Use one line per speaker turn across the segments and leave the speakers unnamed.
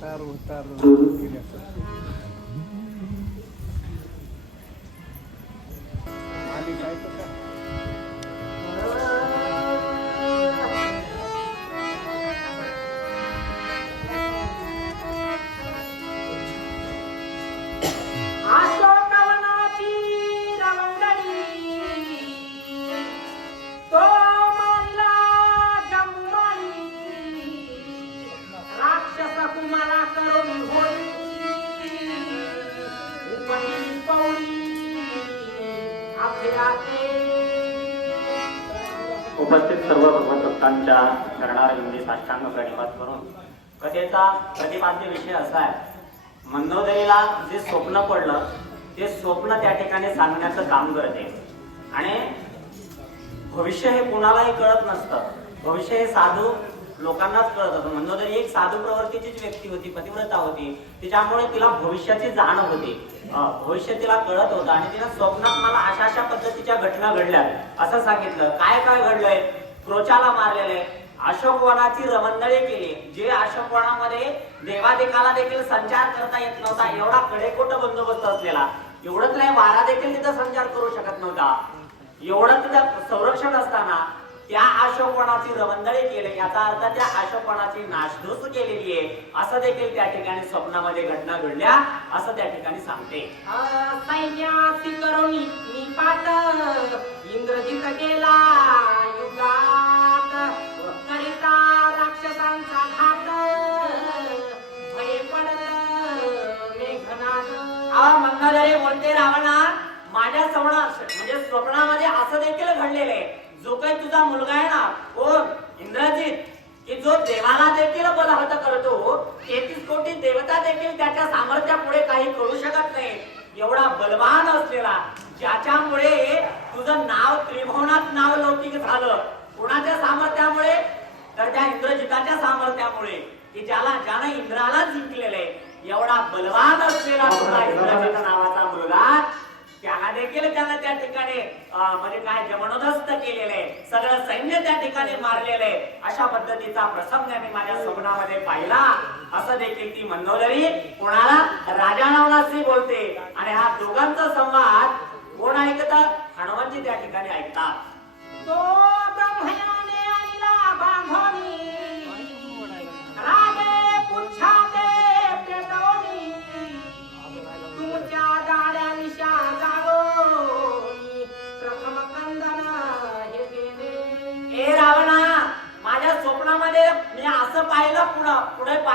तार तार
उपस्थित सर्व भगवतभक्तांच्या चरणारविंदी म्हणजे साष्टांग प्रणिपात करून कथेचा प्रतिपाद्य विषय असा आहे. मंदोदरीला जे स्वप्न पडलं ते स्वप्न त्या ठिकाणी सांगण्याचं काम करते. आणि भविष्य हे कुणालाही कळत नसतं. भविष्य हे साधू लोकांनाच कळत होतं. मंदोदरी एक साधू प्रवृत्तीचीच व्यक्ती होती पतिव्रता होती. तिच्यामुळे तिला भविष्याची जाण होती. भविष्य तिला कळत होतं आणि तिला स्वप्नात मला अशा अशा पद्धतीच्या घटना घडल्या. असं सांगितलं. काय काय घडलंय? क्रोचाला मारलेले. अशोकवनाची रवंदळी केली. जे अशोकवनामध्ये देवादेकाला देखील संचार करता येत नव्हता. एवढा कडेकोट बंदोबस्त असलेला. एवढंच नाही वारा देखील तिथं संचार करू शकत नव्हता. एवढं तिथं संरक्षण असताना त्या अशोकवनाची रवंदळी केली याचा अर्थ त्या अशोकवनाची नाशधूस केलेली आहे. असं देखील त्या ठिकाणी स्वप्नामध्ये घटना घडल्या असं त्या ठिकाणी सांगते.
सैन्यासी करुणी निपात इंद्रजित गेला युगात करिता राक्षसांचा घात भय पडत मेघनाद.
आ मंगळारे बोलते रावणा माझ्या सवणा म्हणजे स्वप्नामध्ये असं देखील घडलेलं आहे. जो काही तुझा मुलगा आहे ना कोण इंद्रजित की जो देवाला देखील बलहत करतो तेहतीस कोटी देवता देखील त्याच्या सामर्थ्यापुढे काही करू शकत नाही. एवढा बलवान असलेला ज्याच्यामुळे तुझं नाव त्रिभुवनात नाव लौकिक झालं. कुणाच्या सामर्थ्यामुळे? तर त्या इंद्रजिताच्या सामर्थ्यामुळे की ज्याला ज्यानं इंद्राला जिंकलेले एवढा बलवान असलेला तुझा इंद्रजित नावाचा. त्या ठिकाणी म्हणजे काय जमनोदस्त केलेलं आहे सगळं सैन्य त्या ठिकाणी मारलेलं आहे अशा पद्धतीचा प्रसंग मी माझ्या स्वप्नामध्ये पाहिला. असं देखील ती मंदोदरी कोणाला राजा नवलासी बोलते. आणि हा दोघांचा संवाद कोण ऐकतात हनुमानजी त्या ठिकाणी ऐकतात.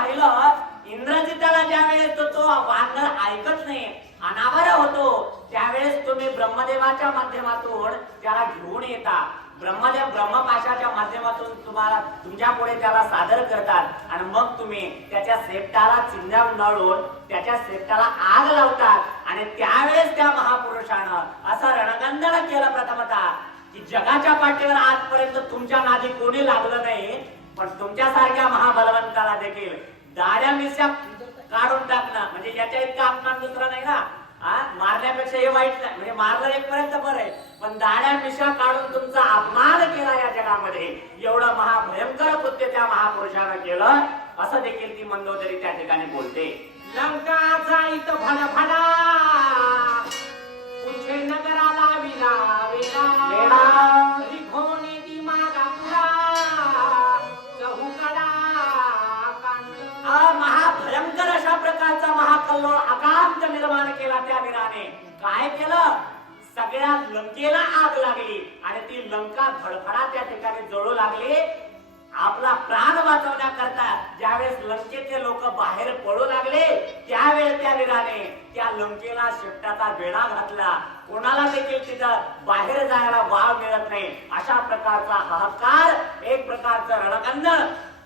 पाहिलं इंद्रजिताला ज्या वेळेस तो तो वानर ऐकत नाही अनावर होतो त्यावेळेस तुम्ही ब्रह्मदेवाच्या माध्यमातून त्याला घेऊन येता. ब्रह्मदेव ब्रह्मपाशाच्या माध्यमातून तुम्हाला तुमच्यापुढे त्याला सादर करतात. आणि मग तुम्ही त्याच्या सेपटाला चिंध्या उंडाळून त्याच्या सेपटाला आग लावतात. आणि त्यावेळेस त्या महापुरुषानं असं रणगंधन केलं प्रथमता की जगाच्या पाठीवर आजपर्यंत तुमच्या नादी कोणी लागलं नाही पण तुमच्यासारख्या महाबलवंताला देखील दाऱ्या मिरच्या काढून टाकणं म्हणजे याच्या इतका अपमान दुसरा नाही ना. हा? मारण्यापेक्षा हे वाईट नाही. म्हणजे मारलं एक पर्यंत बरं आहे. पण दाड्या मिशा काढून तुमचा अपमान केला या जगामध्ये. एवढं महाभयंकर कृत्य त्या महापुरुषानं केलं. असं देखील ती मंदोदरी त्या ठिकाणी बोलते.
लंका जाईत भडभडा. पुढे
नगर काय केलं? सगळ्या लंकेला आग लागली आणि ती लंका धडधडा त्या ठिकाणी जळू लागली. आपला प्राण वाचवण्याकरता ज्यावेळेस लंकेचे लोक बाहेर पळू लागले त्यावेळेस त्या निराने त्या लंकेला शेपटाचा वेढा घातला. कोणाला देखील तिथं बाहेर जायला वाव मिळत नाही. अशा प्रकारचा हाहाकार एक प्रकारचं रणकंद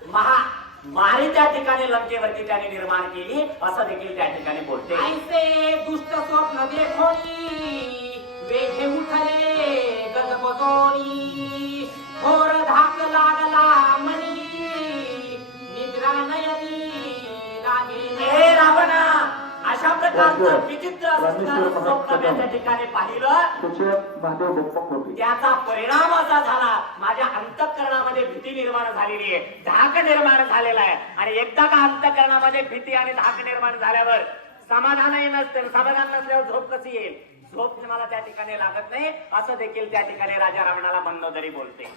महा मारी त्या ठिकाणी लंकेवरती त्याने निर्माण केली. असं देखील त्या ठिकाणी बोलते.
ऐसे दुष्ट स्वप्न देखोनी वेघे उठले गजबजोनी. घोर धाक लागला मनी निद्रा नयनी लागे
हे रावणा अशा प्रकारचं विचित्र ठिकाणी पाहिलं.
त्याचे
परिणाम असा झाला माझ्या अंतकरणामध्ये भीती निर्माण झालेली आहे. धाक निर्माण झालेला आहे. आणि एकदा का अंतकरणामध्ये भीती आणि धाक निर्माण झाल्यावर समाधानही नसते समाधान नसल्यावर झोप कशी येईल? झोप मला त्या ठिकाणी लागत नाही. असं देखील त्या ठिकाणी राजा रावणाला मंदोदरी बोलते.